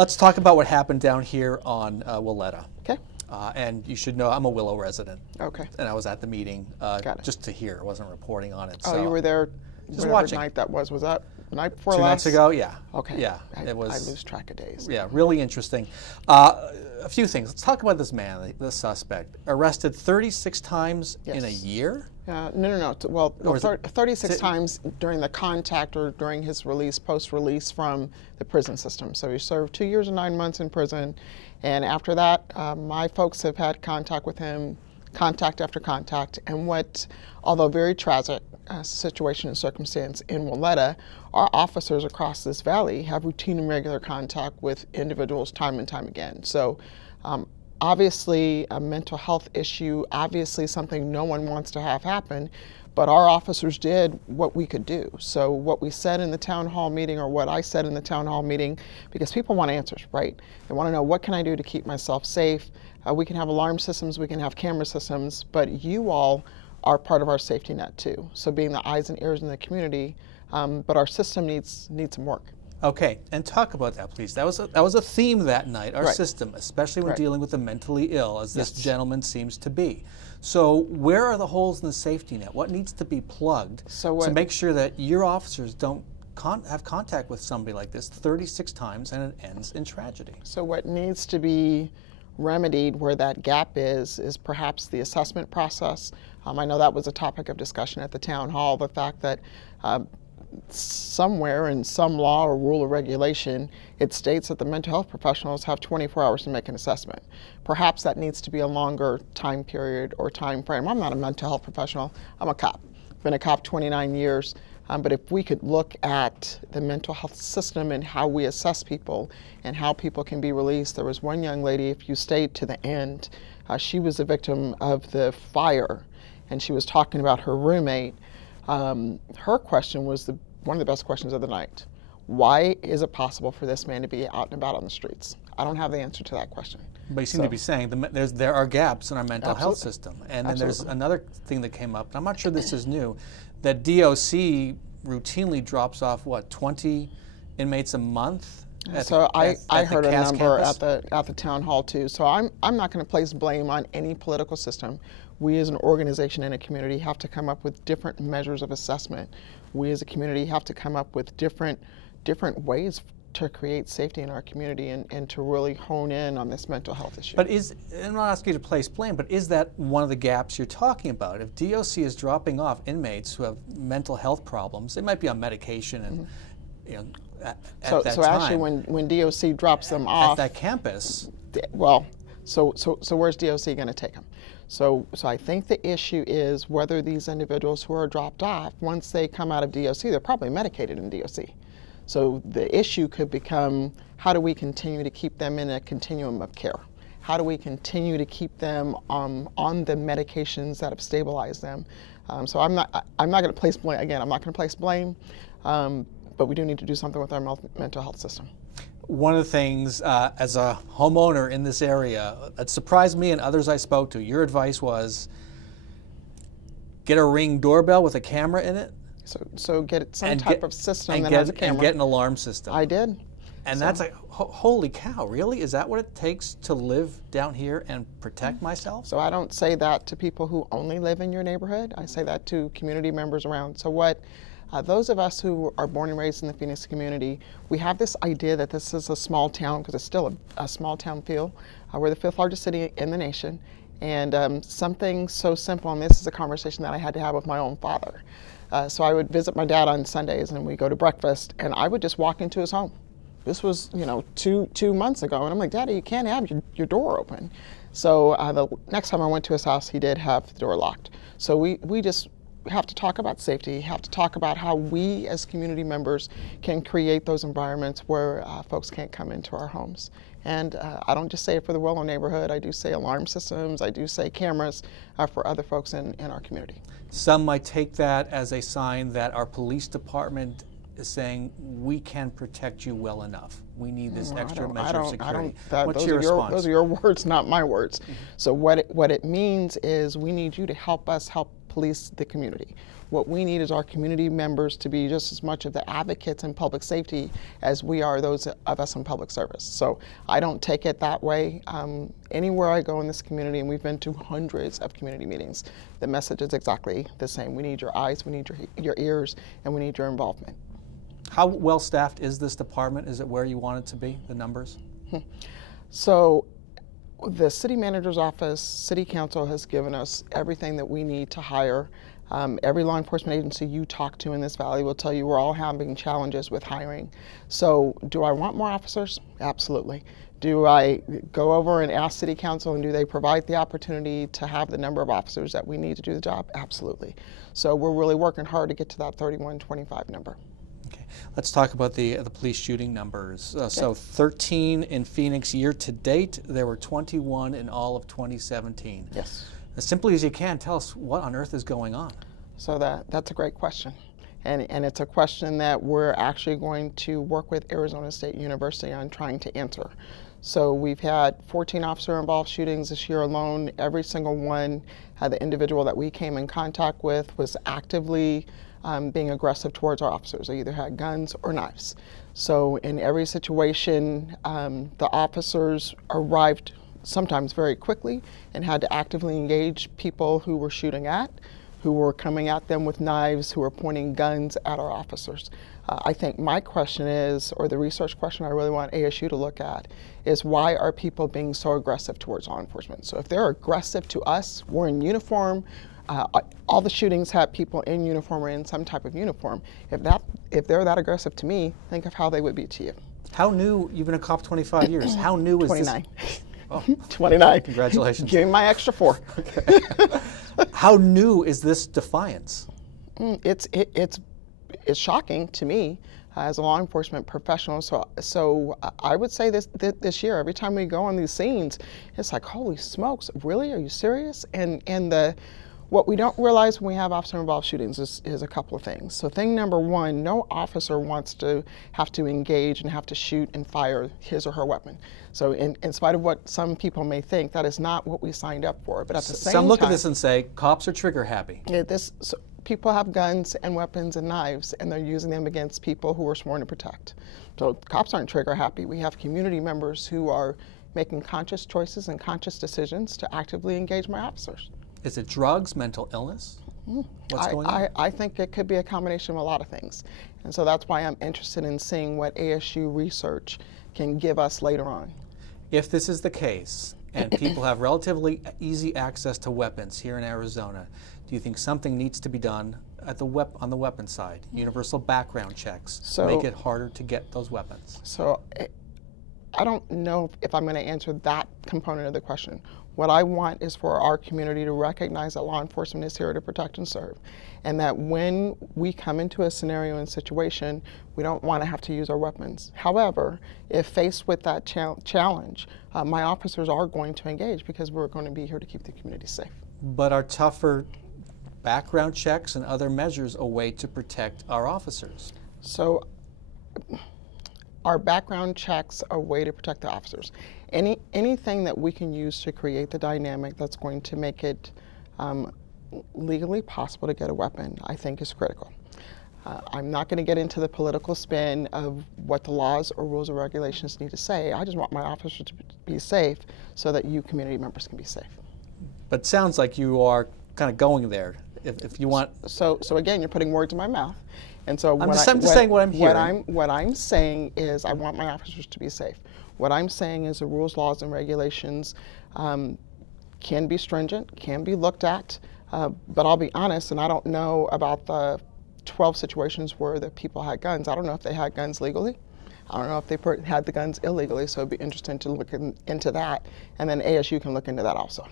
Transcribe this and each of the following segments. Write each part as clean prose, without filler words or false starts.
let's talk about what happened down here on Willetta. Okay. And you should know I'm a Willow resident. Okay. And I was at the meeting Got it. just to hear. I wasn't reporting on it. Oh, so you were there just whatever watching. night that was. Was that the night before 2 last? nights ago? Yeah. Okay. Yeah. I was. lose track of days. Yeah, really interesting. A few things. Let's talk about this man, the suspect. Arrested 36 times in a year? No. Well, 36 times during the contact or during his release, post-release from the prison system. So he served 2 years and 9 months in prison. And after that, my folks have had contact with him, contact after contact. And what, although very tragic situation and circumstance in Willetta, our officers across this valley have routine and regular contact with individuals time and time again. So obviously a mental health issue, obviously something no one wants to have happen, but our officers did what we could do. So what we said in the town hall meeting, or what I said in the town hall meeting, because people want answers, right? They want to know, what can I do to keep myself safe? We can have alarm systems, we can have camera systems, but you all are part of our safety net too. So being the eyes and ears in the community, but our system needs some work. Okay, and talk about that, please. That was a theme that night, our system, especially when dealing with the mentally ill, as this gentleman seems to be. So where are the holes in the safety net? What needs to be plugged to make sure that your officers don't have contact with somebody like this 36 times and it ends in tragedy? So what needs to be remedied where that gap is perhaps the assessment process. I know that was a topic of discussion at the town hall, the fact that somewhere in some law or rule or regulation, it states that the mental health professionals have 24 hours to make an assessment. Perhaps that needs to be a longer time period or time frame. I'm not a mental health professional, I'm a cop. I've been a cop 29 years, but if we could look at the mental health system and how we assess people and how people can be released. There was one young lady, if you stayed to the end, she was a victim of the fire, and she was talking about her roommate. Her question was one of the best questions of the night. Why is it possible for this man to be out and about on the streets? I don't have the answer to that question. But you seem to be saying there are gaps in our mental health system. And then there's another thing that came up, and I'm not sure this is new, that DOC routinely drops off, what, 20 inmates a month? I heard a number at the town hall too. So I'm not going to place blame on any political system. We as an organization and a community have to come up with different measures of assessment. We as a community have to come up with different ways to create safety in our community and to really hone in on this mental health issue. But I'm not asking you to place blame, but is that one of the gaps you're talking about? If DOC is dropping off inmates who have mental health problems, they might be on medication and at that time. So actually when DOC drops them off at that campus, well, so where's DOC going to take them? So I think the issue is whether these individuals who are dropped off, once they come out of DOC, they're probably medicated in DOC. So the issue could become, how do we continue to keep them in a continuum of care? How do we continue to keep them on the medications that have stabilized them? So I'm not going to place blame. Again, I'm not going to place blame, but we do need to do something with our mental health system. One of the things, as a homeowner in this area, that surprised me and others I spoke to, your advice was get a Ring doorbell with a camera in it. So get some type of system that has a camera. And get an alarm system. I did. And that's like, holy cow, really? Is that what it takes to live down here and protect myself? So I don't say that to people who only live in your neighborhood. I say that to community members around. So those of us who are born and raised in the Phoenix community, we have this idea that this is a small town, because it's still a small town feel. We're the 5th largest city in the nation. And something so simple, and this is a conversation that I had to have with my own father. So I would visit my dad on Sundays, and we go to breakfast, and I would just walk into his home. This was, two months ago, and I'm like, Daddy, you can't have your door open. So the next time I went to his house, he did have the door locked. So we just have to talk about safety, have to talk about how we as community members can create those environments where folks can't come into our homes. And I don't just say it for the Willow neighborhood, I do say alarm systems, I do say cameras for other folks in our community. Some might take that as a sign that our police department is saying, we can protect you well enough. We need this extra measure of security. What's your response? Those are your words, not my words. So what it means is we need you to help us help police the community. What we need is our community members to be just as much of the advocates in public safety as we are those of us in public service. So I don't take it that way. Anywhere I go in this community, and we've been to hundreds of community meetings, the message is exactly the same. We need your eyes, we need your ears, and we need your involvement. How well staffed is this department? Is it where you want it to be, the numbers? So the city manager's office, city council has given us everything that we need to hire. Every law enforcement agency you talk to in this valley will tell you we're all having challenges with hiring. So do I want more officers? Absolutely. Do I go over and ask city council, and do they provide the opportunity to have the number of officers that we need to do the job? Absolutely. So we're really working hard to get to that 3125 number. Okay, let's talk about the police shooting numbers. So 13 in Phoenix year to date. There were 21 in all of 2017. Yes. As simply as you can, tell us what on earth is going on. So that's a great question. And it's a question that we're actually going to work with Arizona State University on trying to answer. So we've had 14 officer-involved shootings this year alone. Every single one, the individual that we came in contact with was actively being aggressive towards our officers. They either had guns or knives. So in every situation, the officers arrived sometimes very quickly and had to actively engage people who were shooting at, who were coming at them with knives, who were pointing guns at our officers. I think my question is, or the research question I really want ASU to look at, is why are people being so aggressive towards law enforcement? So if they're aggressive to us, we're in uniform, all the shootings had people in uniform or in some type of uniform. If they're that aggressive to me, think of how they would be to you. How new, you've been a cop 25 years, how new is 29. this? Oh, 29. Congratulations. Give me my extra 4. Okay. How new is this defiance? It's shocking to me as a law enforcement professional. So I would say this year, every time we go on these scenes, it's like, holy smokes, really? Are you serious? And what we don't realize when we have officer-involved shootings is a couple of things. So thing number one, no officer wants to have to engage and have to shoot and fire his or her weapon. So in spite of what some people may think, that is not what we signed up for. But at the same time, some look at this and say, cops are trigger happy. People have guns and weapons and knives, and they're using them against people who are sworn to protect. So cops aren't trigger happy. We have community members who are making conscious choices and conscious decisions to actively engage my officers. Is it drugs, mental illness? What's going on? I think it could be a combination of a lot of things. And so that's why I'm interested in seeing what ASU research can give us later on. If this is the case, and people have relatively easy access to weapons here in Arizona, do you think something needs to be done at on the weapon side? Universal background checks, make it harder to get those weapons. So I don't know if I'm going to answer that component of the question. What I want is for our community to recognize that law enforcement is here to protect and serve, and that when we come into a scenario and situation, we don't want to have to use our weapons. However, if faced with that challenge, my officers are going to engage because we're going to be here to keep the community safe. But are tougher background checks and other measures a way to protect our officers? So our background checks are a way to protect the officers. Anything that we can use to create the dynamic that's going to make it legally possible to get a weapon, I think is critical. I'm not going to get into the political spin of what the laws or rules or regulations need to say. I just want my officers to be safe so that you community members can be safe. But it sounds like you are kind of going there. If you want. So again, you're putting words in my mouth. And so I'm just saying what I'm hearing. What I'm saying is I want my officers to be safe. What I'm saying is the rules, laws, and regulations can be stringent, can be looked at, but I'll be honest, and I don't know about the 12 situations where the people had guns. I don't know if they had guns legally. I don't know if they had the guns illegally, so it'd be interesting to look into that, and then ASU can look into that also.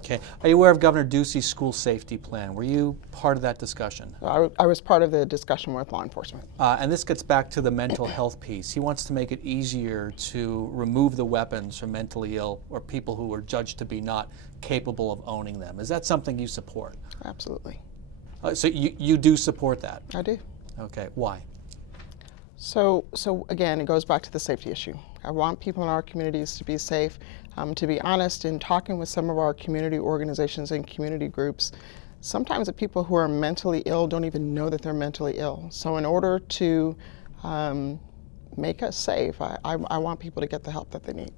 Okay. Are you aware of Governor Ducey's school safety plan? Were you part of that discussion? I was part of the discussion with law enforcement. And this gets back to the mental health piece. He wants to make it easier to remove the weapons from mentally ill or people who are judged to be not capable of owning them. Is that something you support? Absolutely. So you do support that? I do. Okay. Why? So again, it goes back to the safety issue. I want people in our communities to be safe. To be honest, in talking with some of our community organizations and community groups, sometimes the people who are mentally ill don't even know that they're mentally ill. So in order to make us safe, I want people to get the help that they need.